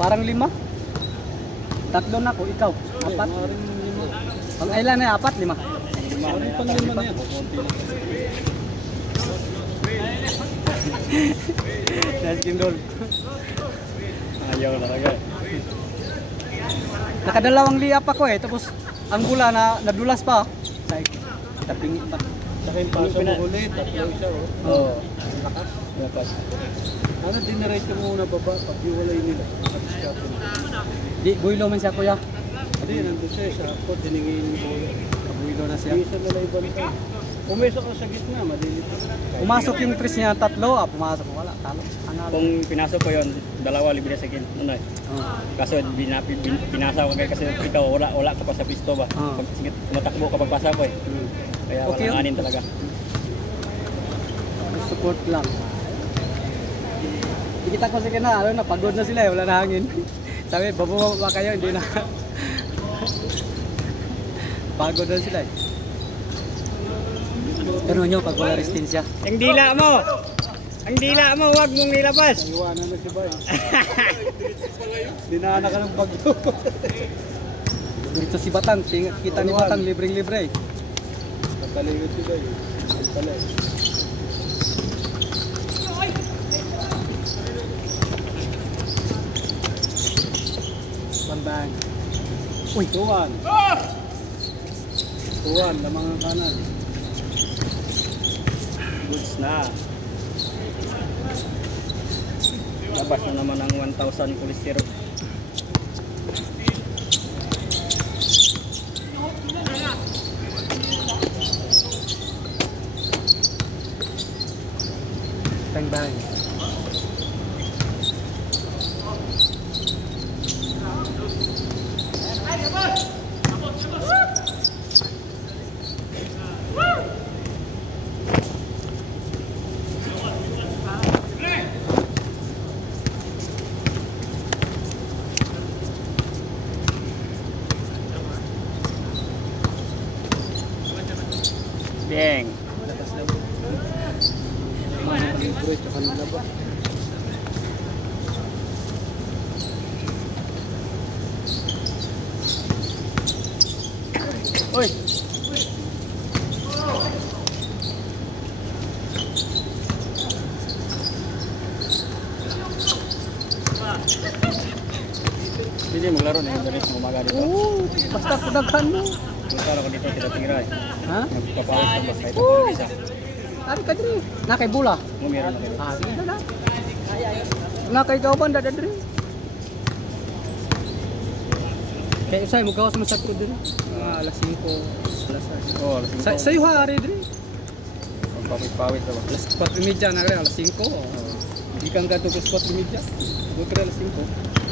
Parang 5. 3 na ko, ikaw. 4. Pang ilan na 4, 5. Maring pang 5 na yan. Naskin dol. Ayaw talaga. Nakadalawang liap ako eh, tapos ang gula na nadulas pa. Like, tapingit pa. Dahil paso mo ulit, 3 siya Oo. Lakas. Ano, dinarete mo muna baba, pag-iwalay nila. Di, builo man siya kuya. Hindi, nandun siya sa ako, tiningin mo. Builo na siya. Isa na laiban ka. Pumasok ka sa gitna, malilit. Pumasok yung tres niya, 3, pumasok ko wala, talo. Analo. Kung pinasok ko yun, 2 libre sa akin. Ano eh? Kaso pinasa ko kasi ikaw wala ka pa sa pisto ba? Pag tumatakbo ka pagpasa ko eh. Kaya Okay, walang anin talaga. Support lang. Kita ko sige na, ano na, pagod na sila eh, wala na hangin. Sabi, bababa kayo, hindi na. Pagod na sila eh. Pero nyo, pag wala resistensya. Ang dila mo! Ang dila mo, huwag mong nilabas! Iwanan na siya ba eh. Dinaanan ka ng bagyo. Dito si Batang, kita ni Batang, libreng-libre. Patalingot sila eh. Pala eh. Bang. Uy, tuwan. Tuwan, lamang ang kanan. Goods na. Labas na naman ang 1,000 cholesterol. Bang. Beng. Libre, tsaka nilaba. Uy! Hindi maglaro na yung galit ng umaga dito. Basta kudaghan mo. Gusto ako dito tira-tira eh. Ha? Nagpapawis ka ba kahit ako isa. Ari ka diri. Na kay bula. Meron ako. Ah, sige na. Na kay kauban da diri. Kaya usay mo gawas mo sa ko diri. Alas 5, alas 6. Oh, alas 5. Sayo ha ari diri. Pawis-pawis ako. Alas 4:30 na rin, alas 5. Hindi kang gato ko 4:30. Buti alas 5.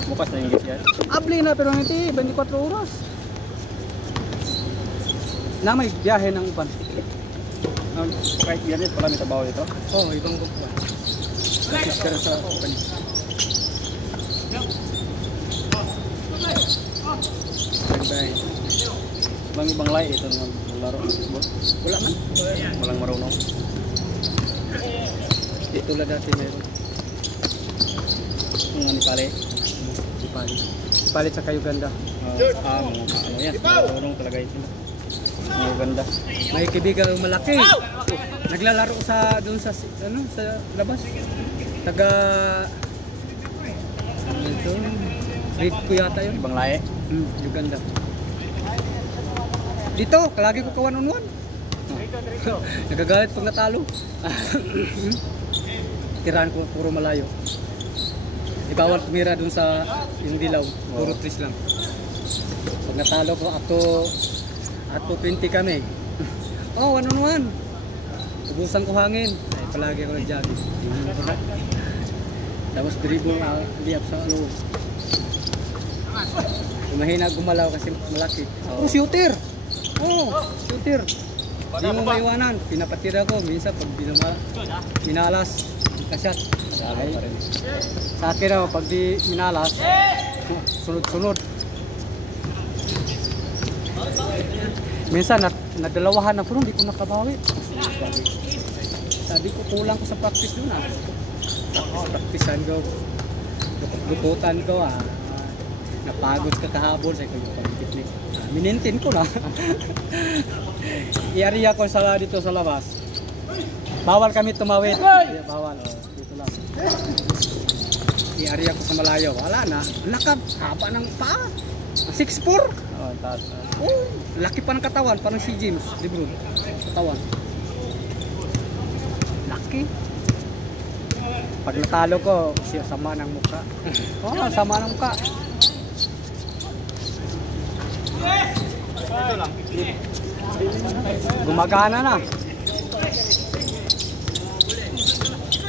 Bukas na yung gate yan. Abli na pero hindi 24 oras. Na may biyahe ng uban. Kahit yan pala may trabaho dito. Oh, ibang uban. Kasi ka sa uban. Bye. Ibang lay ito naman laro. Wala man. Walang marunong. Di tulad dati meron. Mga ni pare. Ipalit sa Uganda. Mga ano yan. Marunong talaga ito. Mga ganda. May kaibigan malaki. Naglalaro sa doon sa ano sa labas. Taga ito. Grade ko yata 'yun. Ibang lahi. Uganda. Dito, lagi ko ka 1-on-1. Nagagalit pag natalo. Tirahan ko puro malayo. Ibawal tumira dun sa yung dilaw, puro tris lang. Pag natalo ko ato 20 kami. Oh, 1-on-1. Ubusan ko hangin. Ay, palagi ako nag-jogging. Tapos dribble liap sa ano. Mahina gumalaw kasi malaki. Oh, shooter! Oh, shooter! Hindi mo maiwanan. Pinapatira ko. Minsan pag minalas, kasyat. Ay, pa rin. Sa akin naman, pag di minalas, sunod-sunod. Minsan, nadalawahan na pero hindi ko nakabawi. Sabi ko, kulang ko sa practice doon ah. Practicean ko. Luputan ko ah. Napagod ka kahabol sa ikaw yung pag-tiknik. Minintin ko na. I-area ko sa dito sa labas. Bawal kami tumawid. Bawal. Dito lang. I-area ko sa malayo. Wala na. Lakad. Haba ng paa. 6'4". Oh, taas. Oh, laki pa ng katawan. Parang si James. Di bro? Katawan. Laki. Pag natalo ko, siya sama ng mukha. Oh, sama ng mukha. Gumagana na.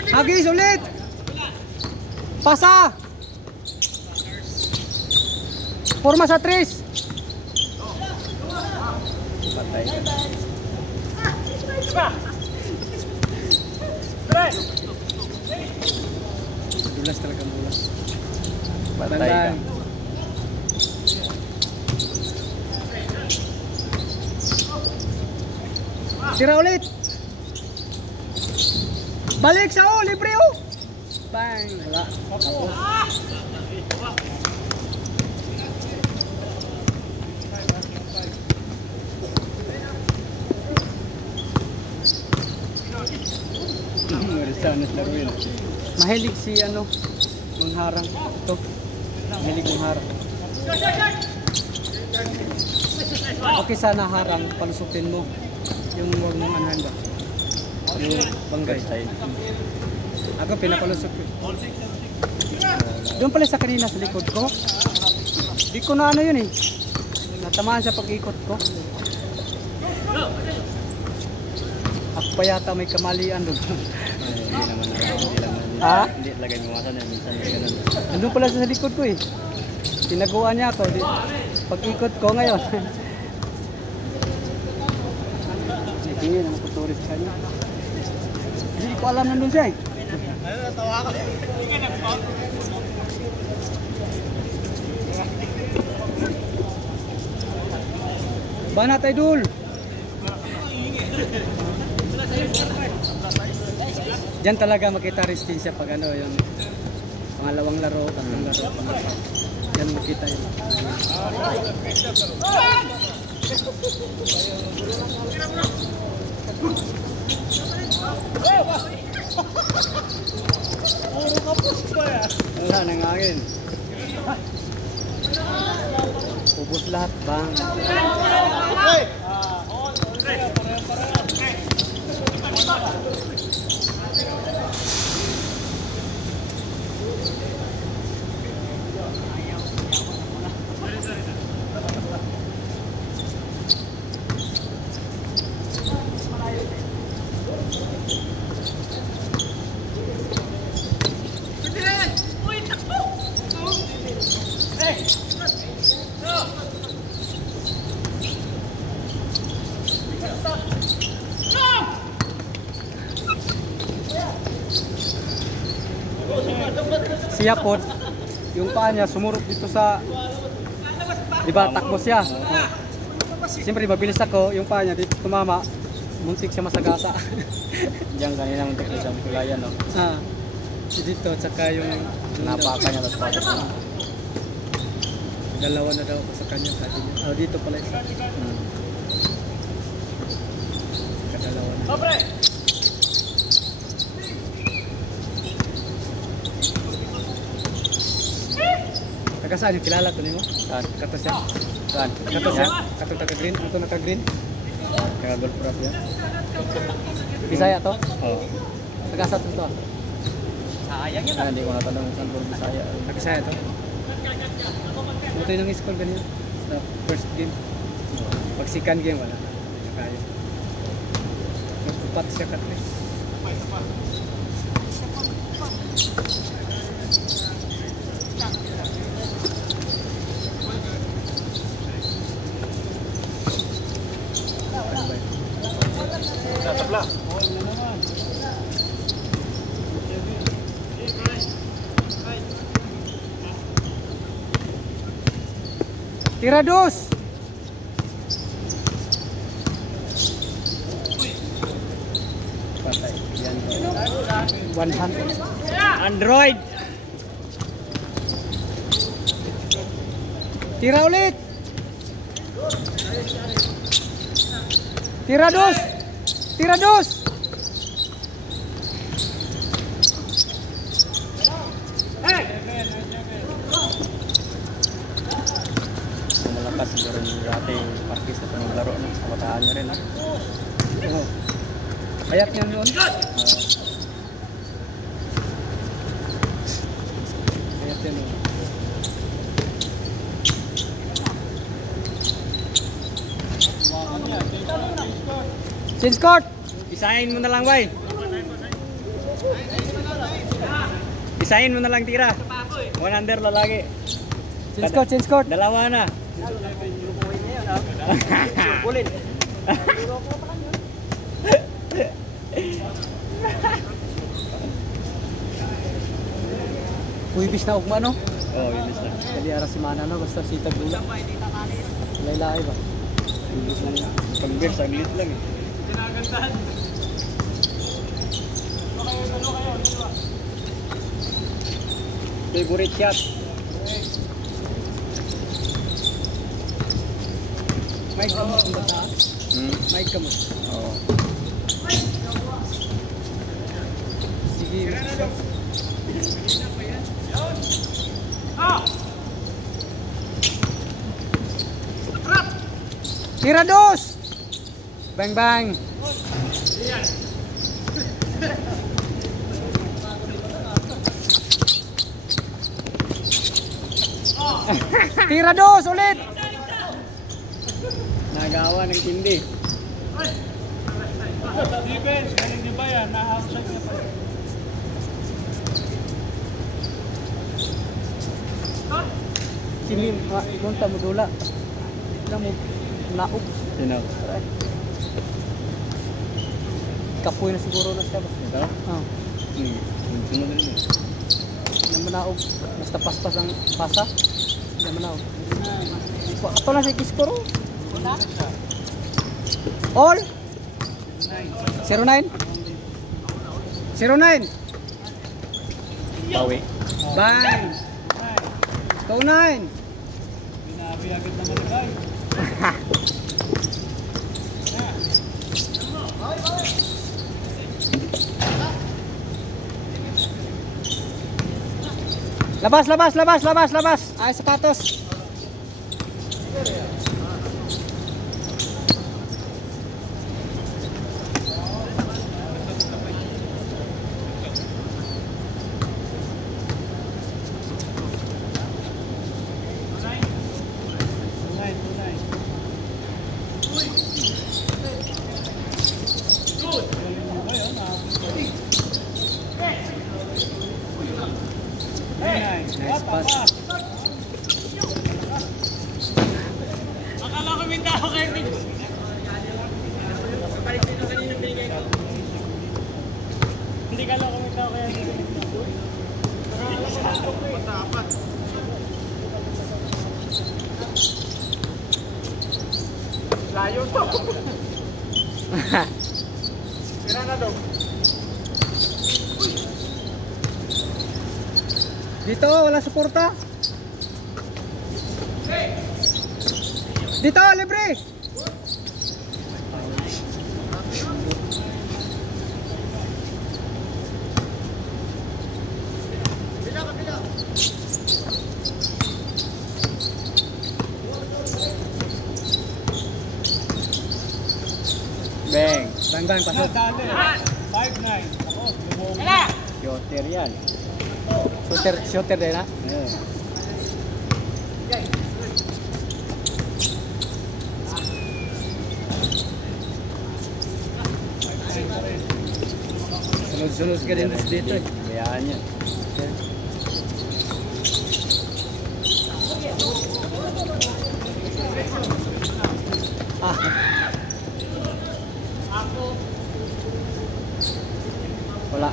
Hagis ulit. Pasa. Forma sa 3. Patay ka. Dulas talaga mula. Patay ka. Tira ulit. Balik sa libre oh. Bang, wala. Mahilig si ano, mangharang. Ito. Mahilig mangharang. Okay sana harang, palusutin mo. Yung huwag mong anahan ba? Yung banggay. Ako pinapalusot ko. Doon pala sa kanina sa likod ko. Di ko na ano yun eh. Natamaan sa pag-ikot ko. Ako pa yata may kamalian doon. Hindi naman alam. Ha? Hindi talaga iwasan na minsan may ganun. Nandun pala sa likod ko eh. Tinaguan niya ako. Pag-ikot ko ngayon. Sige, nakuturis ka niya. Hindi ko alam nandun siya eh. Ayun, natawa ko. Banat Idol! Diyan talaga makita resistensya pag ano yung pangalawang laro, tatlong laro. Diyan makita yun. Wala nang hangin. Ubus lahat bang. Siya po, yung paa niya sumurot dito sa, di ba, takbo siya. Siyempre, mabilis ako, yung paa niya dito tumama, muntik siya masagasa. Diyan kanina muntik na siya kulayan, no? Dito, tsaka yung Napaka niya, tapos pasok na. dalawa na daw ako sa kanya. Dito pala isa. Kadalawa na. Taga saan yung kilala to nimo? Saan? Kato siya. Saan? Kato siya. Kato taga-green. Ito naka-green. Kaya-golf prop yan. Bisaya to? Oo. Taga saan to? Sayang yan. Hindi ko natanong saan po Bisaya. Taga Bisaya to? Ito yung score ganyan. Sa first game. Pag second game, wala na. Kaya. Nagpupat siya katris. Tabla. Tira dos. Patay. Yan. 100. Android! Tira ulit. Tira dos. Tira dos. Malakas siguro yung dati parkis na panaglaro no? Sa bataan nyo rin ha. Oh. Ayat niya noon. Ayat niya noon. Change court. Isahin mo na lang, bay. Isahin mo na lang tira. 100 lalaki. Change court, change court. Dalawa na. Ulit. Kuibis na ugma no? Oh, yun na. Kali ara si Mana no, basta sitag dula. Laylay ba? Pag-beer, saglit lang eh. Favorite shot. Mike ka mo kung bata? Mike ka mo. Oo. Sige. Tira dos. Bang bang. Tira dos ulit. Nagawa ng tindi. Defense, galing di ba yan? Nahasag na pa. Sini munta mo dula. Na mo naog. Sino? Kapoy na siguro na siya ba? Ito? Oh. Sunod na rin. Naman naog. Basta paspas ang pasa. Naman naog. Ato na si Kiskoro. All? 09? 09? Bawi. Bang! 29! Binabi agad naman na guys. Labas, labas, labas, labas, labas. Ay, sapatos. Nice pass. Akala ko may tao kayo. Hindi kala ko may tao kayo. Matapat. Layo to. Tira na daw. Dito, wala suporta. Dito, libre. Bang. Bang, bang, pasok. Dali. 5-9. Ako, lumog. Yoter yan. Shooter, shooter din ha. Yeah. Sunod-sunod ka din dito eh. Bayaan yan. Ah. Wala.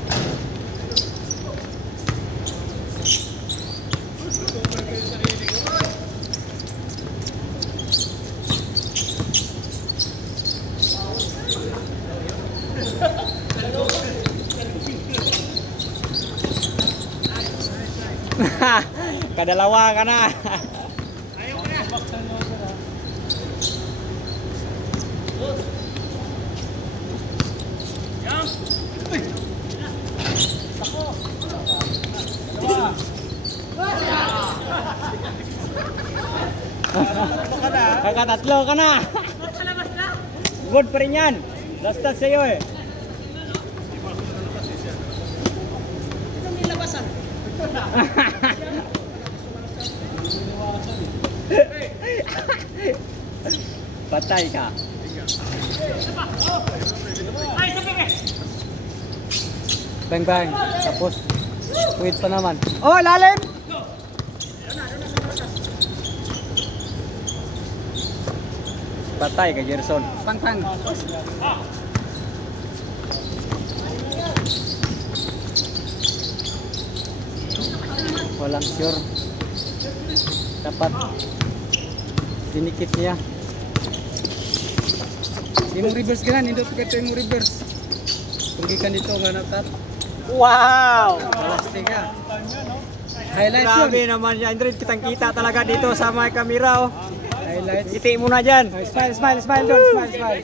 Kadalawa ka na. Kakatatlo ka na. Good pa rin yan. Last touch sa'yo eh. Patay ka. Bang bang. Tapos wait pa naman. Oh, lalim. Patay ka, Gerson. Pang pang. Walang sure. Dapat dinikit niya. Yung reverse ganan, hindi ito yung reverse. Pergi ka dito nga natat. Wow! Plastic ka. Highlights Grabe yun. naman yan, Andred. Kitang-kita talaga dito sa may kamera. Oh. Highlights. Ngiti mo na dyan. Oh, smile, smile, smile doon. Smile,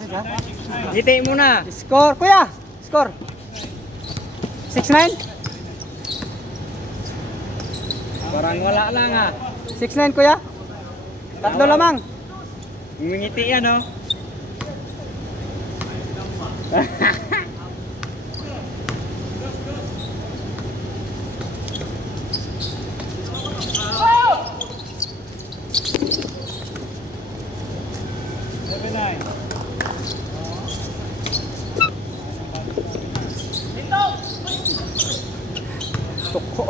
smile. Ngiti mo na. Score, kuya. Score. 6-9? Parang wala lang ah. 6-9, kuya. Tatlo lamang. Ngiti yan oh. Tuko.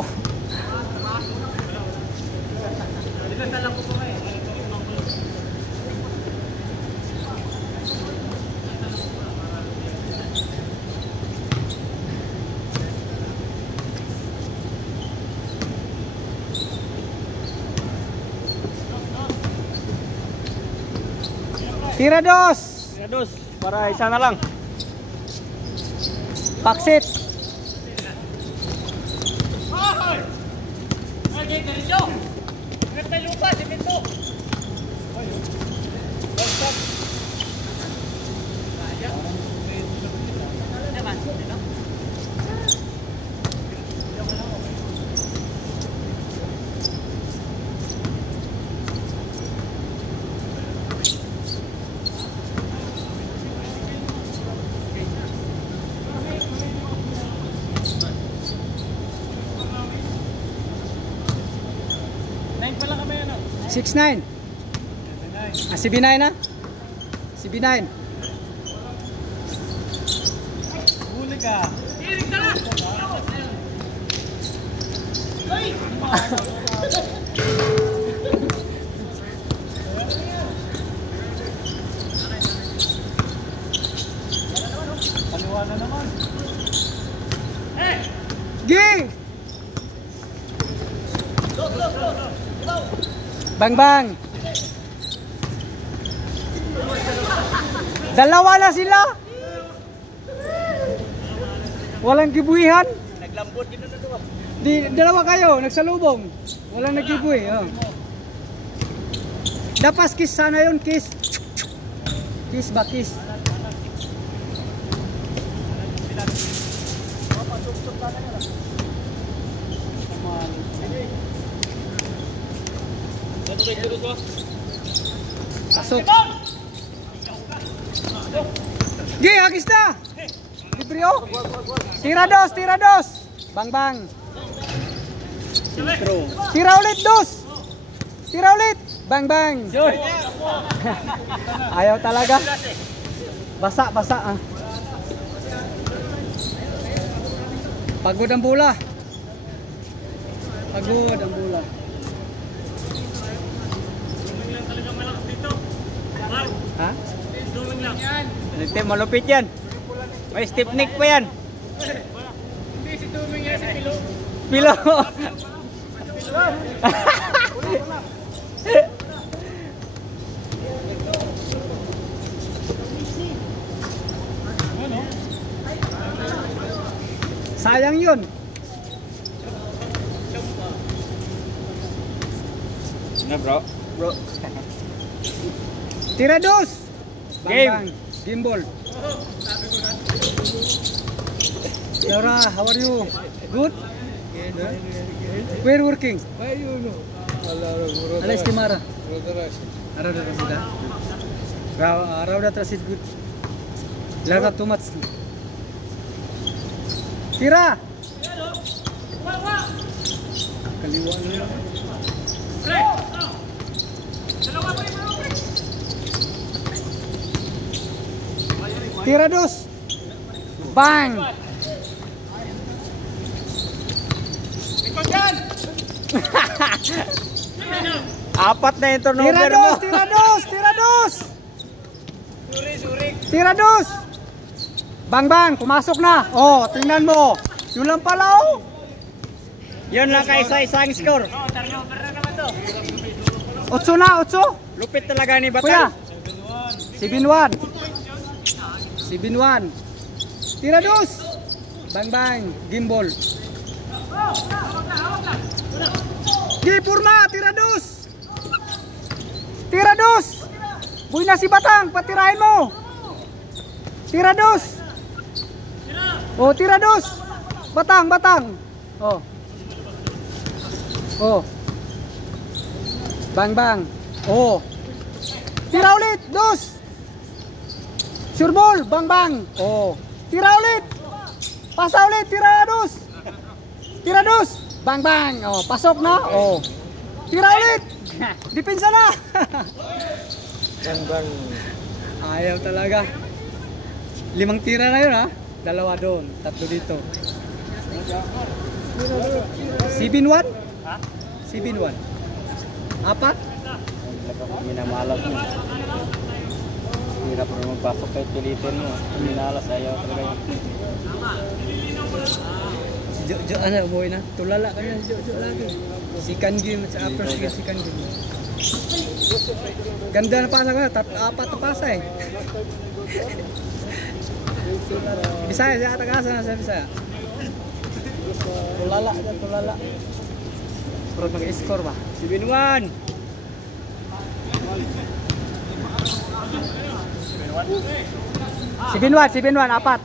Tira dos. Dos, para isa na lang. Paksit. Six nine. Ah, si B9 na? Si B9. Huli ka. Kaliwa na naman. Ging! Bang bang. Dalawa na sila. Walang gibuhihan. Naglambot din na to. Di dalawa kayo nagsalubong. Walang naggibuhi, oh. Dapat kiss sana 'yon, kiss. Kiss ba kiss? Pasok. Gi, agis na. Librio. Tira dos. Bang bang. Sintro. Tira ulit dos. Tira ulit. Bang bang. Ayaw talaga. Basa ah. Pagod ang bola. Pagod ang bola. Ha? Malupit yan. May stiff neck pa yan. Hindi si Tuming yan, si Pilo. Pilo. Sayang yun. Na bro. bro. Tira dos. Game. Game ball. Laura, how are you? Good? Where working? Ala istimara. Arauda Rasida. Arauda Rasid good. Laura too much. Tira. Kaliwa na. Tira dos. Bang. Apat na yung Tira turnover mo. dos, tira dos, tira dos. Tira dos. Bang bang, pumasok na. Oh, tingnan mo. Yun lang pala oh. Yun lang kay isang score. 8 na, 8. Lupit talaga ni Kuya. Batang. 7-1. 7-1. Tira dos. Bang bang, gimbal. Di Purma, tira dos. Tira dos. Buy na si Batang, patirahin mo. Tira dos. Oh, tira dos. Batang, Batang. Oh. Oh. Bang bang. Oh. Tira ulit, dos. Sure ball, bang bang. Oh. Tira ulit. Pasa ulit, tira dos. Tira dos. Bang bang. Oh, pasok na. Oh. Tira ulit. Depensa na. Bang bang. Ayaw talaga. 5 tira na yun ha. 2 doon, 3 dito. 7-1? Ha? 7-1. 4? Minamalas mo. Hirap na magpasok kahit pilitin mo. Minalas, ayaw talaga yun. Si Jo, ano, boy na. Tulala ka na, Jo lagi. Second game, sa after second game. Ganda na pasa ka, 4 na pasa eh. Bisaya, siya katagasa na sa Bisaya. Tulala dyan, tulala. Pero mag-score ba? 7-1. 7-1, 4.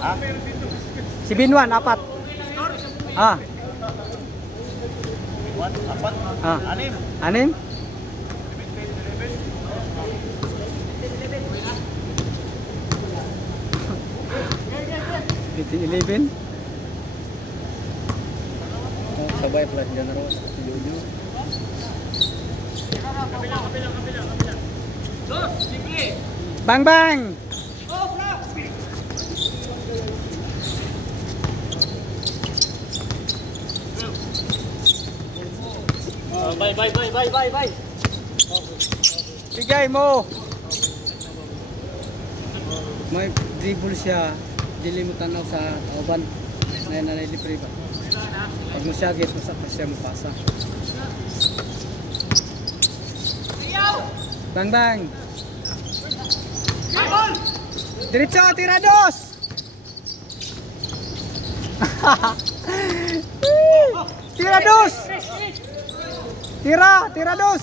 Ha? 7-1, 4. Ah. 4? Ah. 6? 6? $11. Sabay pala dyan na rin. Jojo. Bang bang. Bye. Bigay mo. May dribble siya. Dili mo tanaw sa uban. Na nanay-libre ba? Pag mo siya gate, masak na siya mapasa. Bang bang. Diretso, tira dos. Tira dos. Tira dos.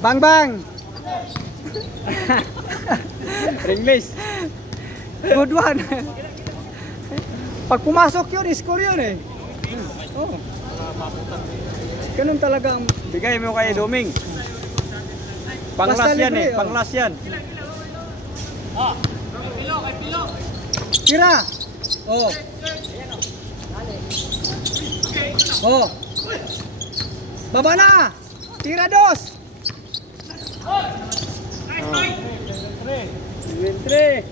Bang bang. Ring miss. Good one. Pag pumasok yun, score yun eh. Oh. Ganun talaga ang... Bigay mo kay Doming. Panglas Basta yan libre, eh. oh. Panglas yan. Tira. Oh. Oh. Baba na. Tira dos. Wintre.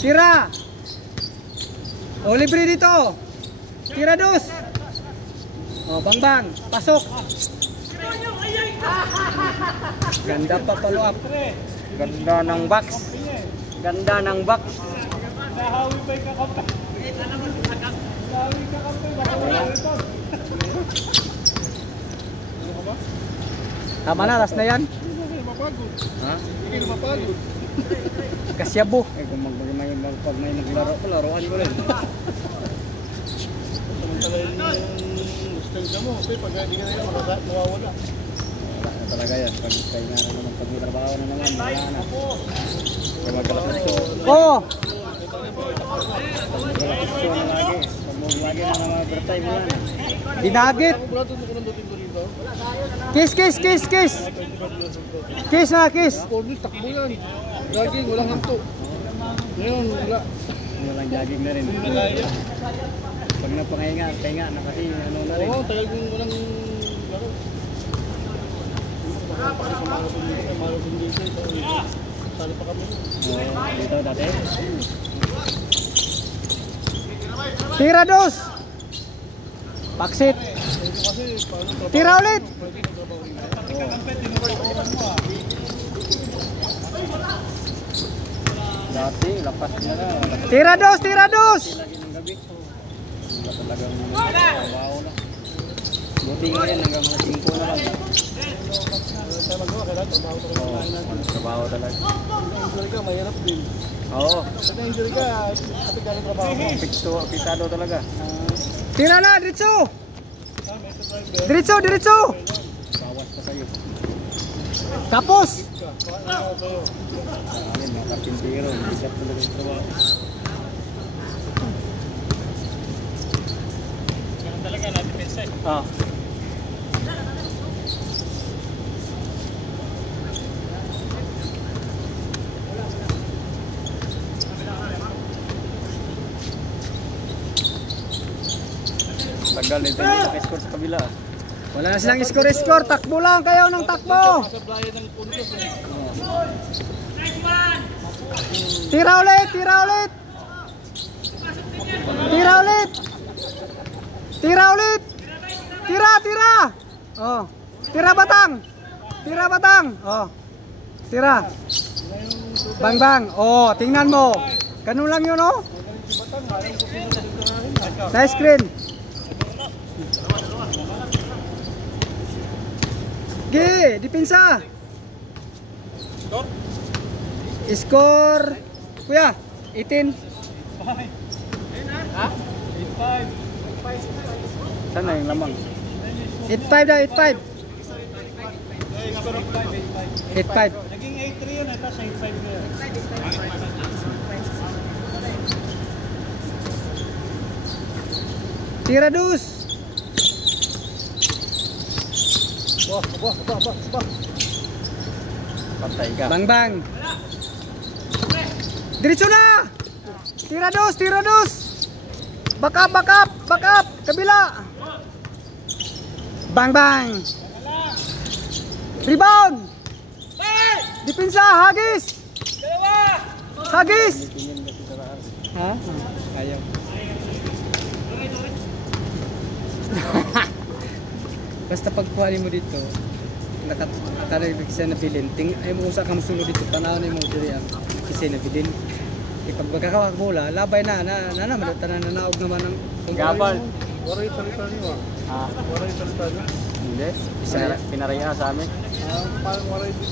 Tira. Oh, libre dito. Tira dos. Oh, bang bang. Pasok. Ganda pa follow up. Ganda ng box. Ganda ng box. Tama na, last na yan. Ha? Kasyabo. Eh kung pag may naglaro ko, laruan ko rin. talaga yung gusto mo. Kasi pag hindi ka na yan, mawawala. Wala na talaga yan. Pag kaya nga naman, pag may trabaho na naman, wala na. Kaya magkalakas ko. Oh! Magkalakas ko na lagi. Pag mo lagi na mga overtime mo yan. Dinagit! Ako bro, doon ko nang dutin ko rito. Kiss, kiss, kiss, kiss! Kiss na, kiss! Cornel, takbo yan. Jogging, walang hanto. Ngayon, wala. Walang jogging na rin. Hindi na kaya. Pag napangahinga, pahinga na kasi ano na rin. Oo, tagal kong walang laro. Marathon dito. Sali pa kami. Dito dati. Tira dos! Paksit! Ito kasi, paano trabaho? Tira ulit! Pwede magtrabaho rito. Dati, lapas na na. Tira dos! Tira dos! Lagi ng gabi. Wala talagang trabaho na. Buti nga yan, hanggang mga 5 na lang. Tayo magawa, kailangan trabaho talaga Oo, kain natin. trabaho talaga. Kung injury ka, mahirap din. Oo, Pag na-injury ka, kapit ka ng trabaho mo. pisado talaga. Tira na! Diretso! Ito driver, Diretso! Diretso! Bawas pa sa'yo. Tapos! ka. Ano sa'yo? Ayun, mga karpintero, bigat talaga yung trabaho. Ganun talaga, na-depensa eh. Ah. Tagal ito yung naka-score sa kabila. Wala na silang score-score. Takbo lang kayo ng takbo! Masablayan ng puntos eh. Tira ulit! Tira ulit! Tira ulit! Tira ulit! Tira! Tira! Oh. Tira batang! Tira batang! Oh. Tira! Bang bang! Oh, tingnan mo! Ganun lang yun, oh! Sa screen! Ge, dipinsa. Score. Kuya, 18. Ha? 8-5. Sana yung lamang. 8-5 daw, 8-5. 8-5. Naging 8-3 yun, ito sa 8-5 na yun. Tira dus. Bah. Patay ka. Bang bang. Diretso na. Tira dos, tira dos. Back up, back up, back up. Kabila. Bang bang. Rebound. Dipinsa, hagis. Hagis. Tingin kasi sa lahat. Ha? Ayaw. Basta pagkuha mo dito, nakaribig siya na bilin. Ay mo usa ka musulod dito, panahon mo diri ang kasi na bilin. Pag magkakawakbola, labay na tanan na naog naman ng Gabal. Waray salita niyo ah. Ah, Waray salita niyo. hindi. Pinaraya sa amin. Parang waray din.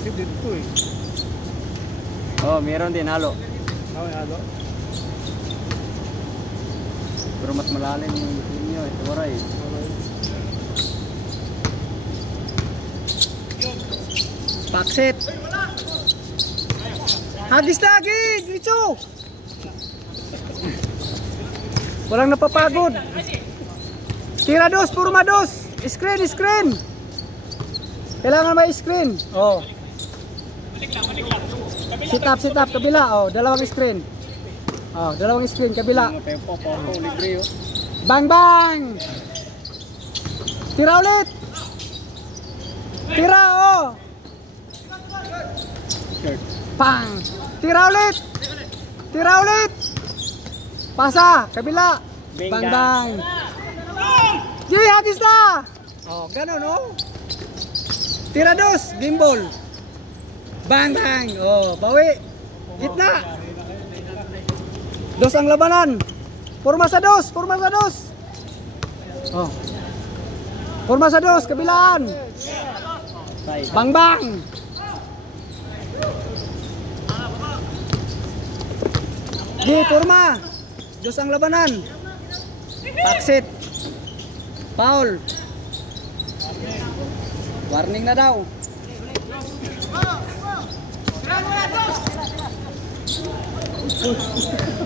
Kasi dito eh. Oh, meron din halo. May halo. Pero mas malalim yung inyo eh. Waray. Paksit. Hagis lagi, diretso. Walang napapagod. Tira dos, purma dos. Screen, screen. Kailangan may screen. Oh. Sit up, kabila. Oh, dalawang screen. Oh, dalawang screen, kabila. Mga tempo, popo, libre oh. Bang bang. Tira ulit. Tira, oh. Shirt. Pang. Tira ulit. Tira ulit. Pasa, kabila. Binga. Bang bang. Jay, hadis na. Oh, ganun, oh. Tira dos, gimbal. Bang bang. Oh, bawi. Gitna. Dos ang labanan. Forma sa dos, forma sa dos. Oh. Forma sa dos, kabilaan. Tay. Bang bang. Di, forma. Dos ang labanan. Paksit. Foul. Warning na daw.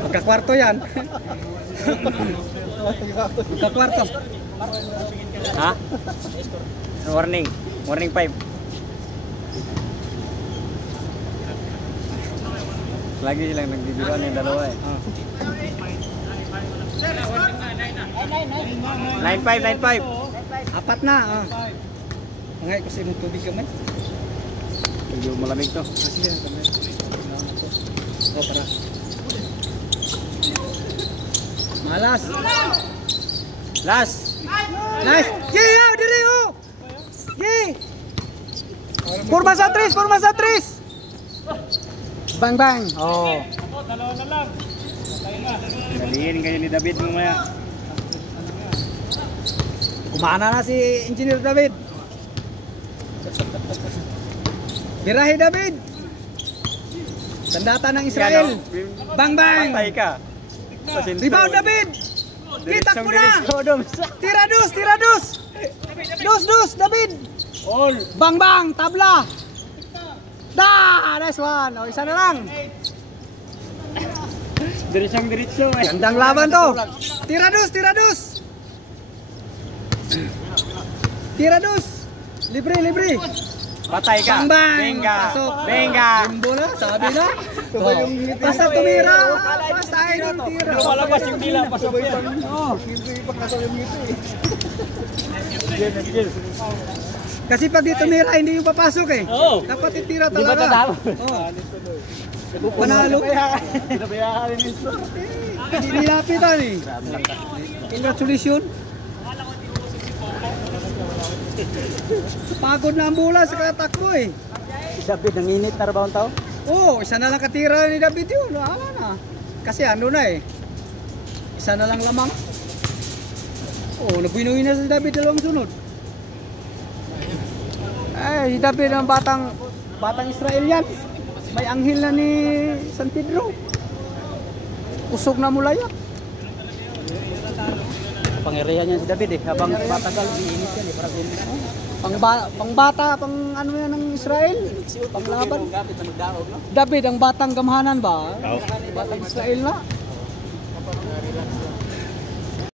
Magkakwarto yan. Magkakwarto. Ha? Warning. Warning 5. Lagi silang nagbibiruan yung dalawa eh. 9-5. Apat na. Ngay ko sa imong tubig kamay. Medyo malamig to. Kasi yan kamay. Oh, para. Malas. Last. Nice. Yeah, diri oh. Yeah. Forma sa tres. Bang bang. Oh. Daliin kayo ni David mamaya. Kumana na si Engineer David. Birahe David. Sandata ng Israel. Bang bang. Patay ka. Rebound David. Kita ko na. Tira dos. Dos David. All. Bang bang tabla. Nice one. O isa na lang. Diretso eh. Gandang laban to. Tira dos. Libre. Patay ka. Bang bang. Benga. Pasok. Benga. Limbo na, sabi na. Basta tumira. Basta ay nung tira. Lumalabas yung dila. Pasok yan. Oh. Kasi pag di tumira, hindi yung papasok eh. Oo. Dapat itira Di ba talaga. tatapos? Oh. Panalo. Pinabayaan ni Sir. Hindi nilapitan eh. Congratulations. Pagod na ang bola sa katakbo eh. David, nanginit na rabaw ang tao? Oo, isa na lang katira ni David yun. Wala na. Kasi ano na eh. Isa na lang lamang. Oo, nabuinuin na si David dalawang sunod. Si David ang batang Israel yan. May anghel na ni San Pedro. Usog na mula yan. Pangirihan yan si David eh. Habang matagal, biinit yan eh. Pangbata, pang ano yan ng Israel. Panglaban. David ang batang gamhanan ba? Batang Israel na.